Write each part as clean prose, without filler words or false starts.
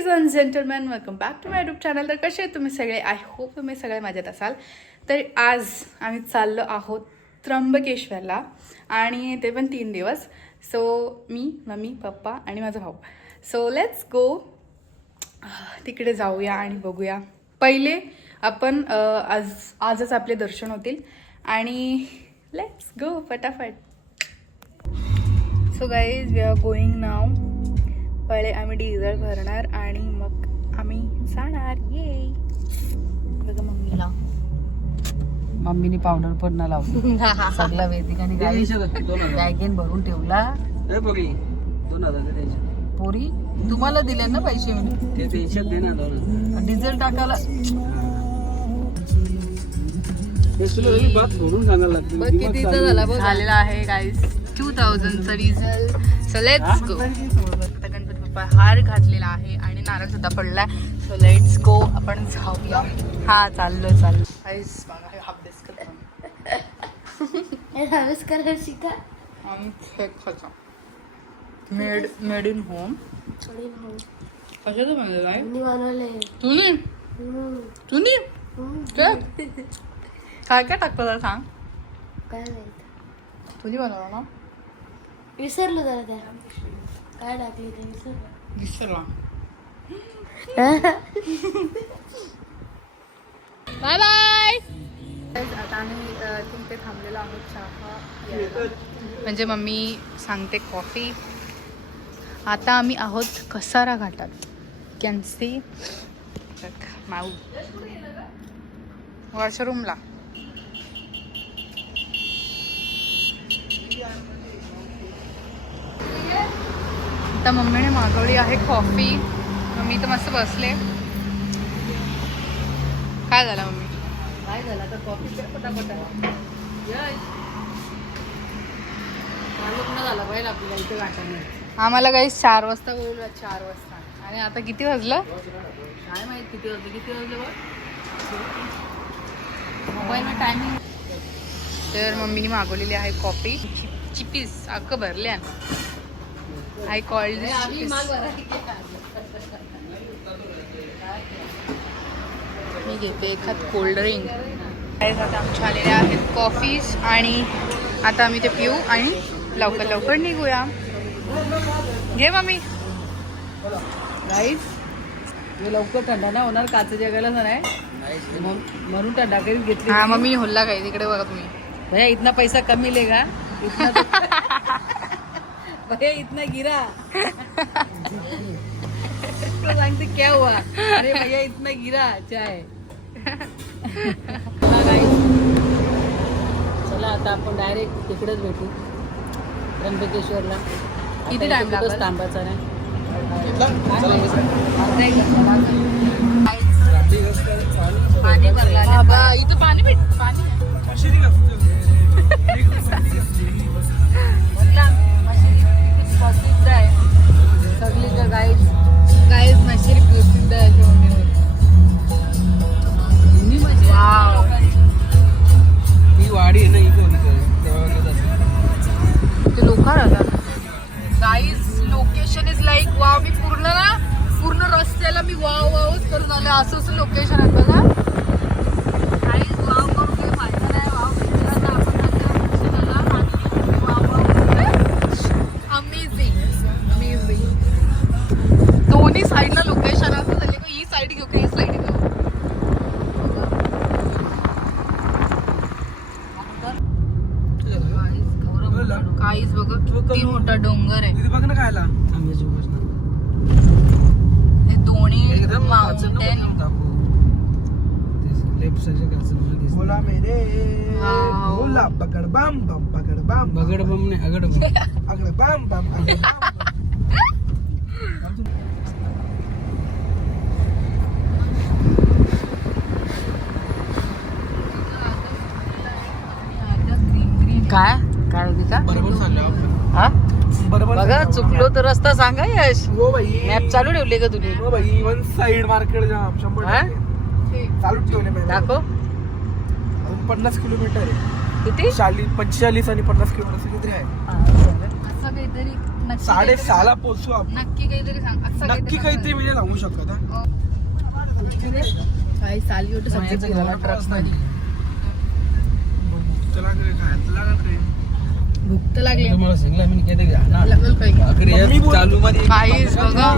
Ladies and gentleman, welcome back to my YouTube channel. तर कसे आहेत तुम्ही सगळे? आय होप तुम्ही सगळे मजेत असाल. तर आज आम्ही चाललो आहोत त्र्यंबकेश्वरला आणि ते पण 3 दिवस. सो मी, मम्मी, पप्पा आणि माझा भाऊ. सो लेट्स गो. तिकडे जाऊया आणि बघूया. पहिले आपण आजच आपले दर्शन होतील आणि लेट्स गो फटाफट. So guys we are going now. पहिले आम्ही डिझेल भरणार आणि मग आम्ही जाणार. ये बघा मम्मीला. मम्मीने पावडर पण ना लावली सगळा वेदिकाने बॅगेन भरून ठेवला. पोरी तुम्हाला दिले ना पैसे डिझेल टाकायला. कितीचा झालेला आहे गाईज 2000चा डिझेल. So let's go. आता गणपती बाप्पा हार घातलेला आहे आणि नारळ सुद्धा पडलाय. सो लेट्स गो. आपण जाऊया. हा चाललो गाईज. बघा हे अभ्यास करतो आणि केक खातो. Made in home. कशाचं बनवलं आहे? तुम्ही काय काय टाकतो जरा सांग. तुझी बनवला ना? विसरलो जरा त्या काय टाकले ते विसरला. Bye bye. आता आम्ही तिथे थांबलेलो आहोत चहा घ्यायला. म्हणजे मम्मी सांगते कॉफी. आता आम्ही आहोत कसारा घाटात. कॅन सी माऊ वॉशरूमला. आता मम्मीने मागवली आहे कॉफी. मम्मी तर मस्त बसले. काय झालं मम्मी? काय झालं आता कॉफी पटापट झाला पाहिजे आपल्याला इथे गाठाने. आम्हाला काही 4 वाजता बोलवलं. 4 वाजता आणि आता किती वाजलं? काय माहित किती वाजले बघ मोबाईलवर टायमिंग. तर मम्मीने मागवलेली आहे कॉफी. चिपीस अख्खं भरल्या. आय कॉल्ड मी घेते एखाद कोल्ड ड्रिंक. आता आमच्या आलेल्या आहेत कॉफीज आणि आता आम्ही ते पिऊ आणि लवकर लवकर निघूया. घे मम्मी. राईस हे लवकर थंडा नाही होणार. काच जगायला नाही म्हणून थंडा करीत घेतली. हा मम्मी होल्ला काय तिकडे बघा तुम्ही. भैया इतना पैसा कम मिलेगा इतना भैया इतना गिरा तो सांगते क्या हुआ. अरे भैया इतना गिरा चाय. चला आता आपण डायरेक्ट तिकडेच भेटू त्र्यंबकेश्वरला. किती टाइम लागेल? थांबायचा नाही. पाणी भरला. इथं पाणी पाणी प्रसिद्ध आहे सगळीकडे. गाईज मशीन प्रसिद्ध आहे. ही वाडी आहे ना ते लोक राहतात. Guys location is like wow. मी पूर्ण रस्त्याला मी वावच करून आले. असं लोकेशन आहे बघा. गाईज वाव करून काही फायदा नाही. वाव भेटला तर आपण अमेझिंग. दोन्ही साईडला लोकेशन असं झाले का ही साईड घेऊ का ही साईड घेऊ. काहीच बघा किती मोठा डोंगर आहे. बघ ना खायला हे दोन्ही माउंटेन. बोला मेरे बोला पकड़ बम बम पकड़ बम बगड बम ने अगड बम अगड़ बम बम अगड़ बम. काय काय होती का बरोबर सांगा. हा बरोबर बघा चुकलो तर रस्ता सांगा. यश हो भाई. मॅप चालू ठेवले का तुम्ही? हो भाई. वन साइड मार्केट जाम 100% चालू ठेवले मी. दाखव. अजून 50 किलोमीटर आहे. किती? 45 आणि 50 किलोमीटर किती आहे. असं काहीतरी 6:30 पोहोचू आपण. नक्की काहीतरी सांग असं नक्की काहीतरी मी सांगू शकत हा. काही साली होतं समजायचं गेला ट्रक मध्ये. तुला काय खायला लागलं काय? भूक तर लागली मला सांगितलं मी किती घ्या ना. लागलं काही अगदी चालू मध्ये काहीच बघा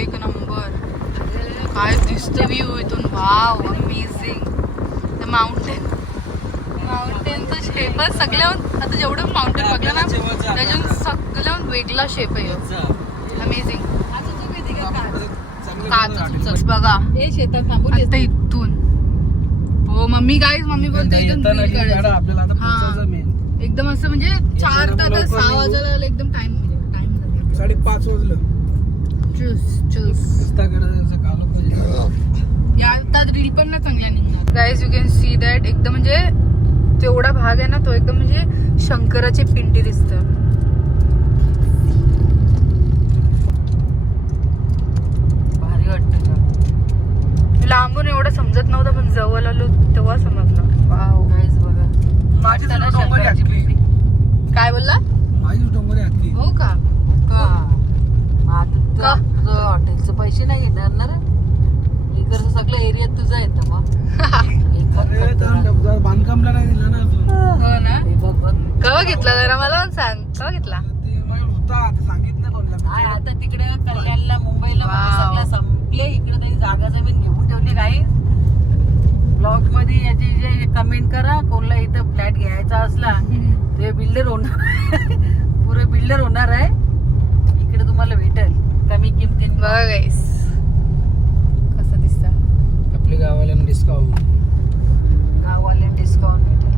एक नंबर काय दिसतं व्ह्यू इथून. Wow amazing. माउंटेनचा शेपच सगळ्याहून आता जेवढं माउंटेन बघलं ना त्याच्याहून सगळ्याहून वेगळा शेप आहे अमेझिंग. काच बघा हे शेतात आता इथून. हो मम्मी गाईज मम्मी बोलते इथून reel काढायचं. आपल्याला आता हा. पोहोचायचं मेन. एकदम असं म्हणजे 4 तास 6 वाजायला एकदम टाइम 5:30 वाजलं. रस्ता करायचं कालो पाहिजे. या त्यात रील पण ना चांगल्या निघणार. Guys you can see that एकदम म्हणजे तेवढा भाग आहे ना तो एकदम म्हणजे शंकराची पिंडी दिसत. भारी वाटत. लांबून एवढं समजत नव्हतं पण जवळ आलो तेव्हा समजलं. वाव गाईज बघा माझी डोंगरी हातली. काय बोलला. माझी डोंगरी हातली. हो का हॉटेलचे पैसे नाही घेणार ना रे. इकडचं सगळं एरिया तुझा येतं मग. अरे तर बांधकामला नाही दिलं ना अजून. हो ना. केव्हा घेतला जरा मला पण सांग केव्हा घेतला. ते माझ्याकडे होता आता सांगितलं कोणाला. आता तिकडे कल्याणला मुंबईला सगळं संपले. इकडे काही जागा जमीन घेऊन ठेवली. काही ब्लॉग मध्ये याची जे कमेंट करा कोणला इथं फ्लॅट घ्यायचा असला ते बिल्डर होणार. पुरे बिल्डर होणार आहे. इकडे तुम्हाला भेटेल कमी किमतीत. बघा गाईस कसं दिसतं. आपल्या गावाला डिस्काउंट. गाववाले डिस्काउंट भेटेल.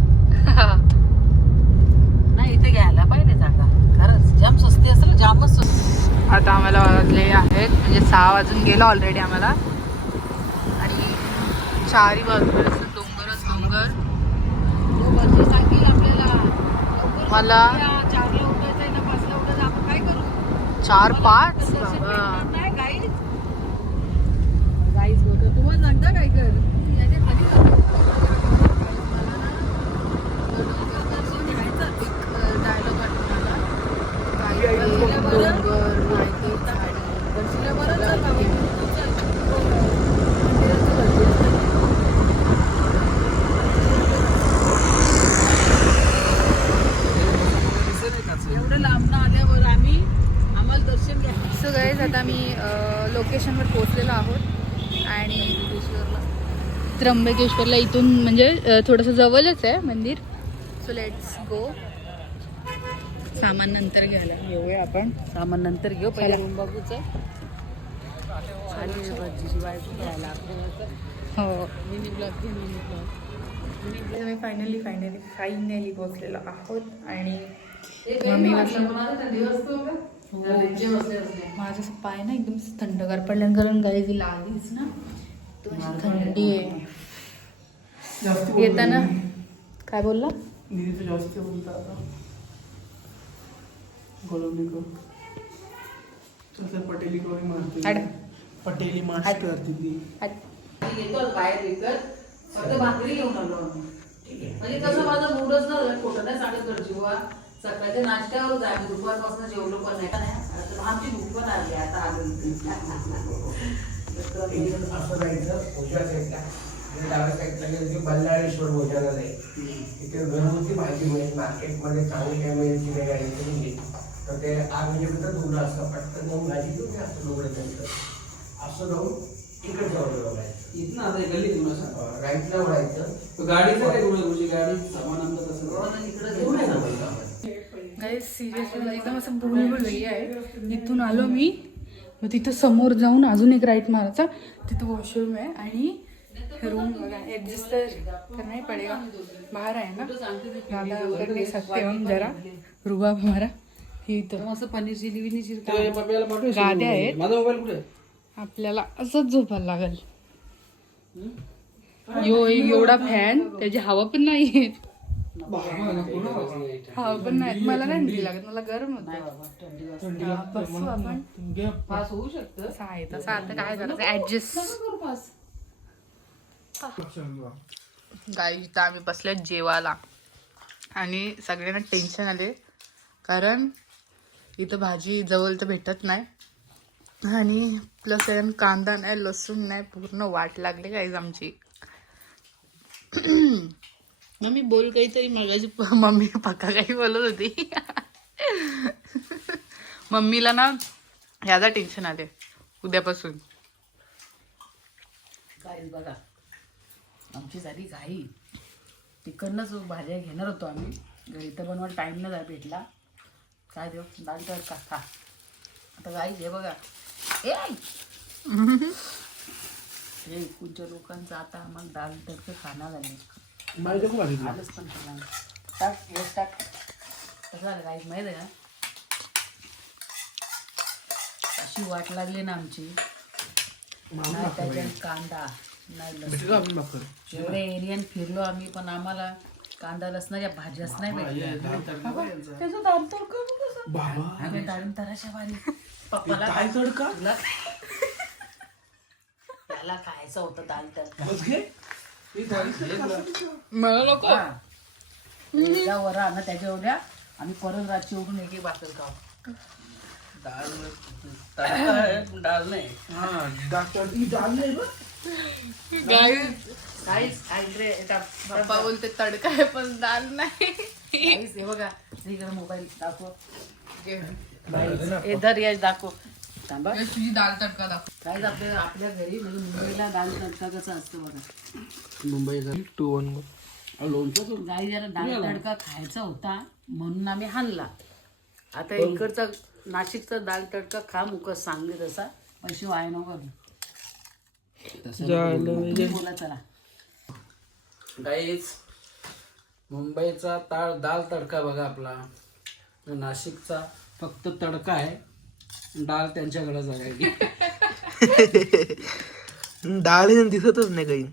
नाही इथे घ्यायला पाहिजे जागा. खरंच जाम स्वस्ती असेल. जामच स्वस्त. आता आम्हाला वाजले आहेत म्हणजे 6 वाजून गेलो ऑलरेडी आम्हाला. आणि 4 बाजूला डोंगरच डोंगर. मला 4ला उठायचं आहे ना 5ला उठायचं. आपण काय करू. 4-5 नाही गाईज बघ तुम्हाला सांगता काय कर. याच्या खाली जातो. मला ना दर्शन घ्यायचं. डायलॉग वाटतो मला. दर्शनला बरं चल बाबा. एवढं लांब आल्यावर आम्हाला दर्शन घ्या. सो गाईज आता मी लोकेशनवर पोहोचलेलो आहोत आणि त्र्यंबकेश्वरला इथून म्हणजे थोडंसं जवळच आहे मंदिर. सो लेट्स गो. सामान नंतर घ्यायला येऊया आपण. सामान नंतर घेऊ. पहिले रूम बघूच आहे. आणि शिवाय घ्यायला हो मिनी ब्लॉग मी फायनली पोहोचलेलो आहोत. आणि मम्मी माझं असं पाय ना एकदम थंडगार पडल्यानं कारण गाडी लागलीच ना तो अशी थंडी आहे. येताना काय बोलला. जास्त बोलता आता. पटेली कोणी मारते. पटेली मास्टर ती. येतो बाहेर विकत. फक्त भाकरी घेऊन आलो आम्ही. म्हणजे कसं माझा मूडच नव्हता. खोटं नाही सांगत गरजी बुवा. सकाळच्या नाश्त्यावरच आहे. दुपारपासून जेवलो पण नाही. आमची भूक पण आली आता आलो. असं जायचं पूजा साईडला डाव्या साईडला गेलं की बल्लाळेश्वर भोजनालय आहे. इथे घरगुती भाजी मिळेल. मार्केटमध्ये चांगली काय मिळेल की नाही गाडी करून घे. तर ते आगीपर्यंत दूर असतं. पटकन जाऊन भाजी घेऊन असं डोंगराचं असं जाऊन तिकडचं ऑर्डर बघायचं. इथं आता गल्लीतून असं राईटला वळायचं. गाडीचं काय तुझी गाडी सामान आमचं तसं इकडे घेऊन आहे ना आपण. सिरियसली एकदम असं भूल आहे. इथून आलो मी मग तिथं समोर जाऊन अजून एक राईट मारायचा. तिथं वॉशरूम आहे आणि रूम बघा ॲडजस्ट तर करना ही पडेगा. बाहर आहे ना ज़्यादा कर नहीं सकते हम जरा रुबाब हमारा. हे इथं असं पनीर चिली विनी गाद्या आहेत. माझा मोबाईल कुठे. आपल्याला असंच झोपायला लागेल. एवढा फॅन त्याची हवा पण नाही येत. हवा पण नाही. मला नाही थंडी लागत. मला गरम होतं. बसू आपण. पास होऊ शकतं. तसं आता काय करायचं ऍडजस्ट. गाईस इथं आम्ही बसले जेवायला आणि सगळ्यांना टेन्शन आले कारण इथं भाजी जवळ तर भेटत नाही आणि प्लस कांदा नाही, लसूण नाही, पूर्ण वाट लागली गाईज आमची. मम्मी बोल काहीतरी. मगाची मम्मी पक्का काही बोलत होती. मम्मीला ना ह्याचा टेन्शन आले उद्यापासून. काय बघा आमची झाली घाई. तिकडनंच भाज्या घेणार होतो आम्ही, घरी तर बनवायला टाईम नाही भेटला. काय देऊ दाल तडका खा. आता गाई हे बघा हे कुठच्या लोकांचं आता आम्हाला दाल तडका खाणार झाले. माहिती खूप आली आलंच पण खाणार. टाक हेच टाक. कसं झालं गाई माहीत आहे का, अशी वाट लागली ना आमची. नाही त्याच्यात कांदा नाही लसूण. आपण भाकर एवढे एरियन फिरलो आम्ही पण आम्हाला कांदा लसणाच्या भाज्याच नाही भेटल्या. त्याचं दाल तडका बघ कसं. बाबा आम्ही डाळून तराच्या बारी पप्पाला दाल तडका तुला त्याला खायचं होतं दाल तडका. बस घे ही दाल तडका. मला नको. त्या वरा ना त्याच्या उद्या आम्ही परत रातची उठून एक भाकर खाऊ. डाळ तडका आहे, डाळ नाही. हा डॉक्टर ही दाल नाही बघ. काहीच खाईल रे पप्पा बोलते तडका आहे पण दाल नाही. काहीच हे बघा इकडे मोबाईल दाखव. हे धर यश दाखव. थांबा तुझी दाल तडका दाखव. काहीच आपल्या घरी म्हणजे मुंबईला दाल तडका कसं असतं बघा. मुंबईचा 2-1 लोणचं गाई जरा दाल तडका खायचा होता म्हणून आम्ही हाणला. आता इकडचा नाशिकचा दाल तडका खा मुकच सांगली तसा पैसे वाया नको घालू. तुम्ही बोला चला. गाईच मुंबईचा दाल तडका बघा आपला. नाशिकचा फक्त तडका आहे, डाळ त्यांच्याकडे जायची. डाळ दिसतच नाही काही,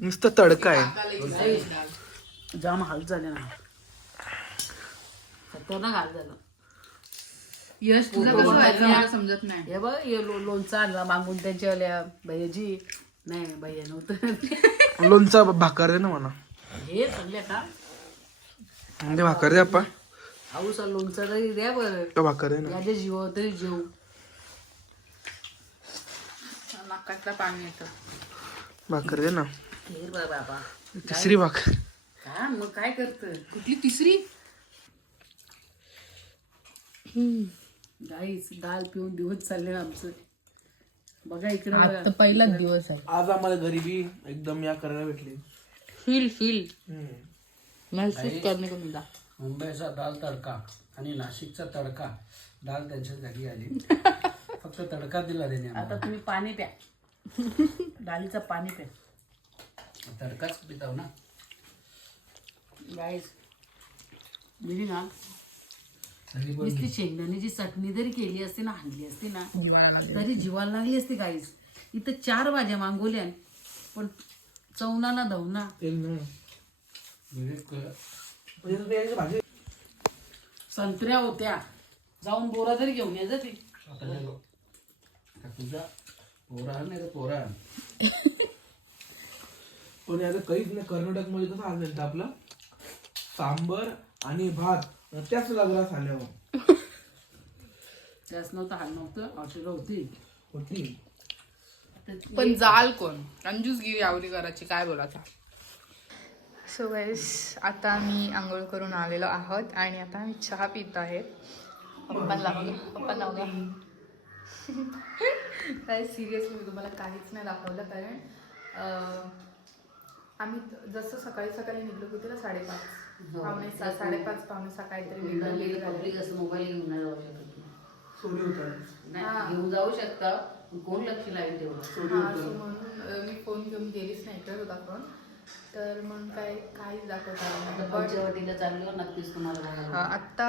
नुसतं तडका आहे. जाम हाल झाले ना, खतरनाक हाल झालं. यश तुला कसं व्हायचं मला समजत नाही. हे बघ हे लोणचा आणला मागून त्यांच्या आल्या भैयाजी. नाही भैया नव्हतं. लोणचा भाकर दे ना मला. हे चांगले का ते भाकर दे आपा. हाऊसा लोणचा तरी द्या बरं. का भाकर दे ना. याच्या जीव तरी जेऊ. नाकातलं पाणी येतं. भाकर दे ना. हे बघ बाबा तिसरी भाकर. का मग काय करत. कुठली तिसरी. गाईच दाल पिऊन दिवस चालले ना आमचं. बघा इकडे आता पहिलाच दिवस आहे. आज आम्हाला गरिबी एकदम या करायला भेटली. फील महसूस करणे को मिला. मुंबईचा दाल तडका आणि नाशिकचा तडका दाल त्यांच्या जागी आली. फक्त तडका दिला त्याने आता आम्हाला. तुम्ही पाणी प्या. डाळीचं पाणी प्या. तडकाच पिताव ना. गाईज मी ना तरी पण नुसती शेंगदाण्याची चटणी जरी केली असती ना, आणली असती ना, तरी जीवाला लागली असती. गाईज इथं 4 भाज्या मागवल्या पण चवना ना धवना. भाजी संत्र्या होत्या, जाऊन बोरा तरी घेऊन यायचं ती. तुझा पोरा नाही तर पोरा. पण याचं काहीच नाही. कर्नाटक मध्ये कसं आलं आपलं सांबर आणि भात त्याच लागला झाल्यावर त्याच नव्हतं हाल नव्हतं. हॉटेल होती. पण जाल कोण कंजूसगिरी आवली करायची काय बोलायचा. सो गाईस आता मी आंघोळ करून आलेलो आहोत आणि आता आम्ही चहा पित आहे. पप्पांना बघा. काय सिरियसली मी तुम्हाला काहीच नाही दाखवलं कारण आम्ही जसं सकाळी निघलो होतो ना 5:30 पावणे 6 काहीतरी पब्लिक असं मोबाईल घेऊन नाही जाऊ शकत. सोडी होता. नाही घेऊन जाऊ शकता पण कोण लक्ष लावेल तेवढं. म्हणून मी फोन घेऊन गेलीच नाही तर होता फोन. तर मग काहीच दाखवता पंचवटीला चाललो नक्कीच तुम्हाला. आत्ता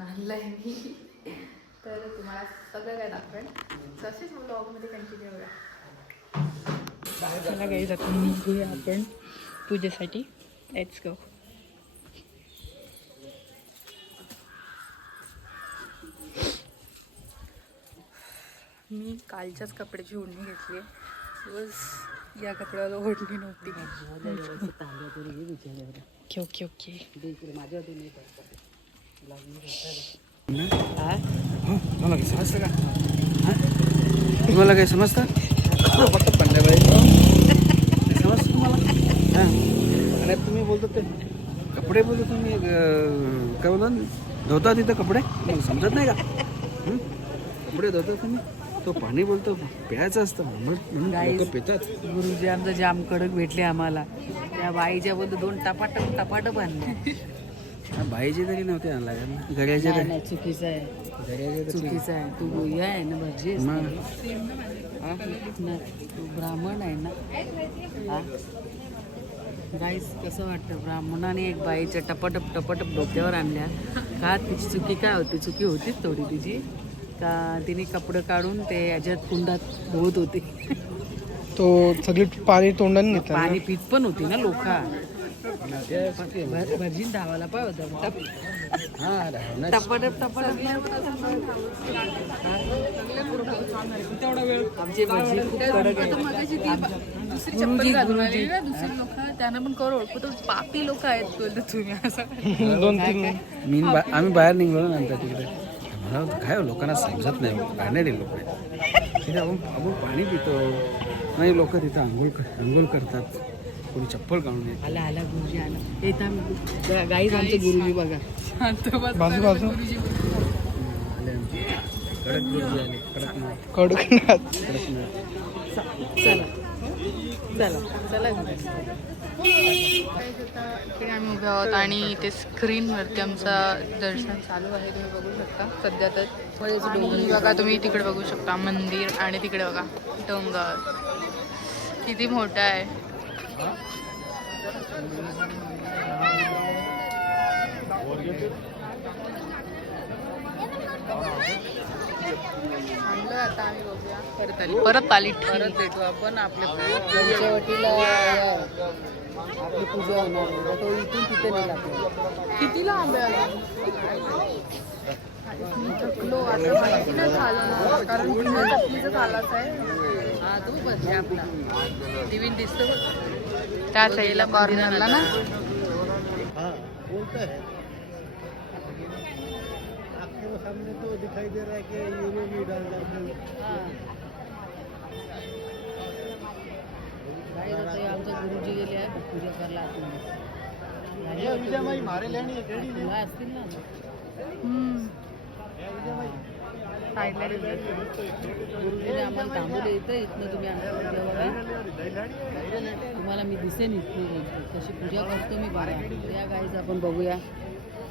आणलंय मी तर तुम्हाला सगळं काय दाखवेन. तसेच ब्लॉगमध्ये कंटिन्यू करा. चला गाईज आता निघूया आपण पूजेसाठी. Let's go. मी कालच्याच कपड्याची ओढणी घेतली. बस या कपड्याला ओढणी नव्हती. ओके. माझ्या तुम्हाला काही समजतं का? तुम्हाला काही समजतं? फक्त पंजाबाई समजतं तुम्हाला? आणि तुम्ही बोलतो ते कपडे बोलतो तुम्ही काय बोलता धुता तिथं कपडे मग समजत नाही का? कपडे धुता तुम्ही तो पाणी बोलतो प्यायचं असतं म्हणून लोकं पितात. गुरुजी आमचं जाम कडक भेटले आम्हाला. त्या बाईच्या बद्दल 2 टपाटप आणले. बाईचे तरी नव्हते आणला घड्याचे तरी नाही, चुकीचं आहे, घड्याचे चुकीचं आहे. तू हे आहे ना भजी आहेस मग ना? तू ब्राह्मण आहे ना? गाईस कसं वाटतं ब्राह्मणाने एक बाईच्या टपाटप डोक्यावर आणल्या का? तिची चुकी काय होती? चुकी होतीच थोडी तिची का तिने कपडे काढून ते याच्यात कुंडात धुवत होते. तो सगळी पाणी तोंडाने घेतात ना. पाणी पित पण होती ना लोका. भजीन धावायला पाहिजे होता टपाटप आमचे भजी खूप कडक आहे. दुसरी चप्पल घालून आलेली ना दुसरी लोक त्यांना पण करू ओळखू तर पापी लोक आहेत बोलतो तुम्ही असं. 2-3 आम्ही बाहेर निघलो ना नंतर तिकडे मला काय लोकांना समजत नाही घाणेरडे लोक आहेत तिथे. आपण पाणी पितो नाही लोक तिथं आंघोळ करतात. कोणी चप्पल काढून येत. आला गुरुजी आला. येत गाईज आमचे गुरुजी बघा. बाजू बाजू आले आमचे कडक गुरुजी आले कडक कडकनाथ. चला इकडे आम्ही उभे आहोत आणि इथे स्क्रीनवरती आमचं दर्शन चालू आहे. तुम्ही बघू शकता सध्या तर. आणि बघा तुम्ही तिकडे बघू शकता मंदिर आणि तिकडे बघा डोंगर किती मोठा आहे. थांबलोय आता आम्ही बघूया. परत आली परत भेटू आपण. आपल्या पंचवटीला आपली पूजा होणार आहे. तो इथून तिथे नेला आपल्याला. किती लांब आहे थकलो आता माहिती नाही झालं ना कारण चटणीचं झालाच आहे. हा तो भजी आपला टीव्ही दिसतो त्या साईडला कॉर्नरला ना. आमचे गुरुजी गेले आहेत पूजा करायला असतील ना. गुरुजीने आम्हाला थांबवलं इथं. इथनं तुम्ही आमच्या पूजा बघा. तुम्हाला मी दिसेन इथून कशी पूजा करतो मी बघा. या गाईज आपण बघूया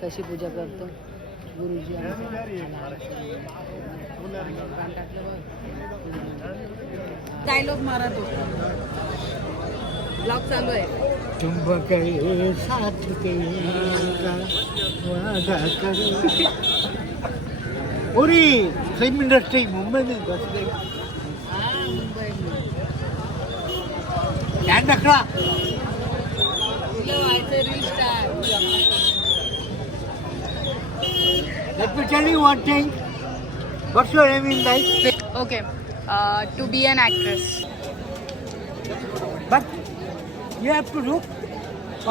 कशी पूजा करतो गुरुजी. डायलॉग मारा तो. ब्लॉग चालू आहे. पुरी फिल्म इंडस्ट्री मुंबई में बस गई. हा मुंबई ध्यान रखना. तुला व्हायचं reel star. Let me tell you one thing. What's your aim in life? Okay to be an actress. But you have to look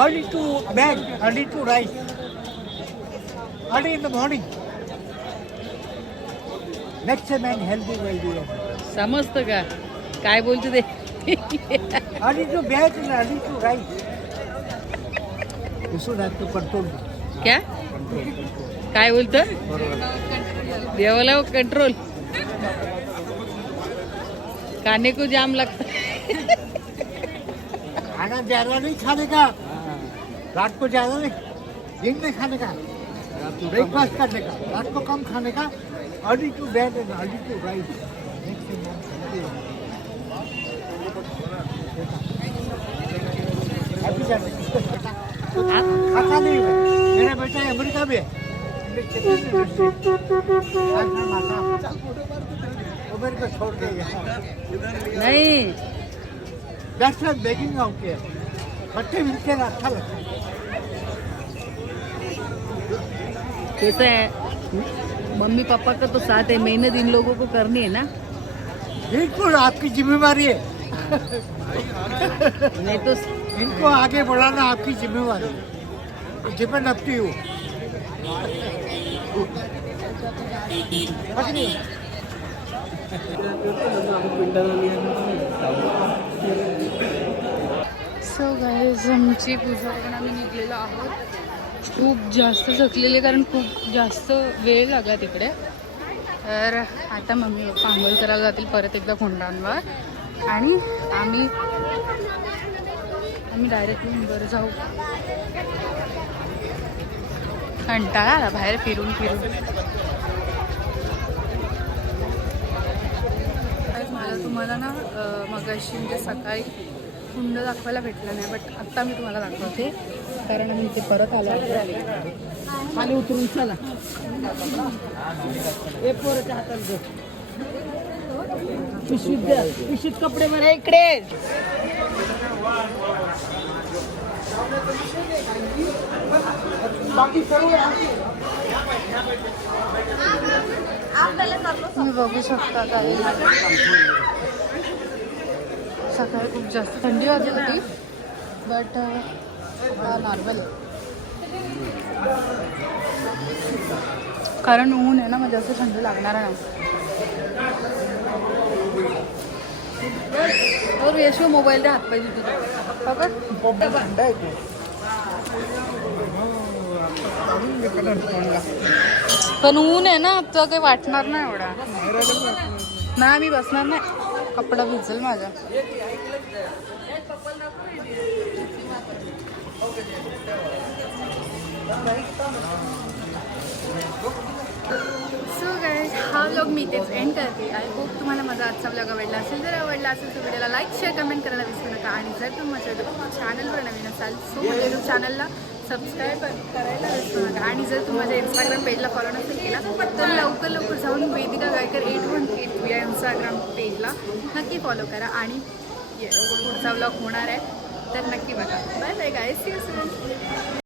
early to bed, early to rise, early in the morning. Makes a man healthy, wealthy. समजतं का काय बोलतो ते? Early to bed and early to rise. You should have to control. क्या काय बोलतो? देवाला control. खाने को जाम लगता है. खाना ज्यादा नहीं खाने का, रात को ज्यादा नहीं, दिन में खाने का, ब्रेकफास्ट करने का, रात को कम खाने का. Early to bed and early to rise. खाता नहीं है. मेरा बेटा अमेरिका में है. अमेरिका छोड़ के गया. नहीं That's why I'm begging out here. बच्चे मिलते हैं अच्छा लगता है. कैसा है मम्मी पापा का तो साथ है. मेहनत इन लोगों को करनी है ना. बिल्कुल आपकी जिम्मेवारी है. नहीं तो इनको आगे बढ़ाना आपकी जिम्मेवारी है. Depend up to you. So guys आमची पूजा करून आम्ही निघलेलो आहोत. खूप जास्त थकलेले कारण खूप जास्त वेळ लागला तिकडे. तर आता मम्मी पप्पा आंघोळ करायला जातील परत एकदा खोंडांवर आणि आम्ही डायरेक्टली मुंबईवर जाऊ. कंटाळा आला बाहेर फिरून फिरून. मला तुम्हाला ना मगाशी म्हणजे सकाळी कुंड दाखवायला भेटला नाही, बट आत्ता मी तुम्हाला दाखवते कारण आम्ही इथे परत आलो. खाली उतरून चला. हे पोराच्या हातात घे. पिशवीत द्या. पिशवीत कपडे भरा इकडे. तुम्ही बघू शकता काही सकाळी खूप जास्त थंडी वाजत होती, बट नॉर्मल आहे कारण ऊन आहे ना, मग जास्त थंडी लागणार नाही. और यशो मोबाईल दे हातपाय पण ऊन आहे ना, तर काही वाटणार नाही एवढा. नाही मी बसणार नाही, कपडा भिजल माझा. सो गाईज हा व्लॉग मी इथेच एंड करते. आय होप तुम्हाला माझा आजचा व्लॉग आवडला असेल. जर आवडला असेल तर व्हिडिओला लाईक शेअर कमेंट करायला विसरू नका. आणि जर तुम्ही माझ्या यूट्यूब चॅनलवर नवीन असाल सो माझ्या यूट्यूब चॅनलला सबस्क्राईब करायला विसरू नका. आणि जर तुम्ही माझ्या इंस्टाग्राम पेजला फॉलो नसेल केला तर लवकर जाऊन वेदिका गायकर 818 या इंस्टाग्राम पेजला नक्की फॉलो करा. आणि येस पुढचा व्लॉग होणार आहे तर नक्की बघा. Bye bye guys, see you soon.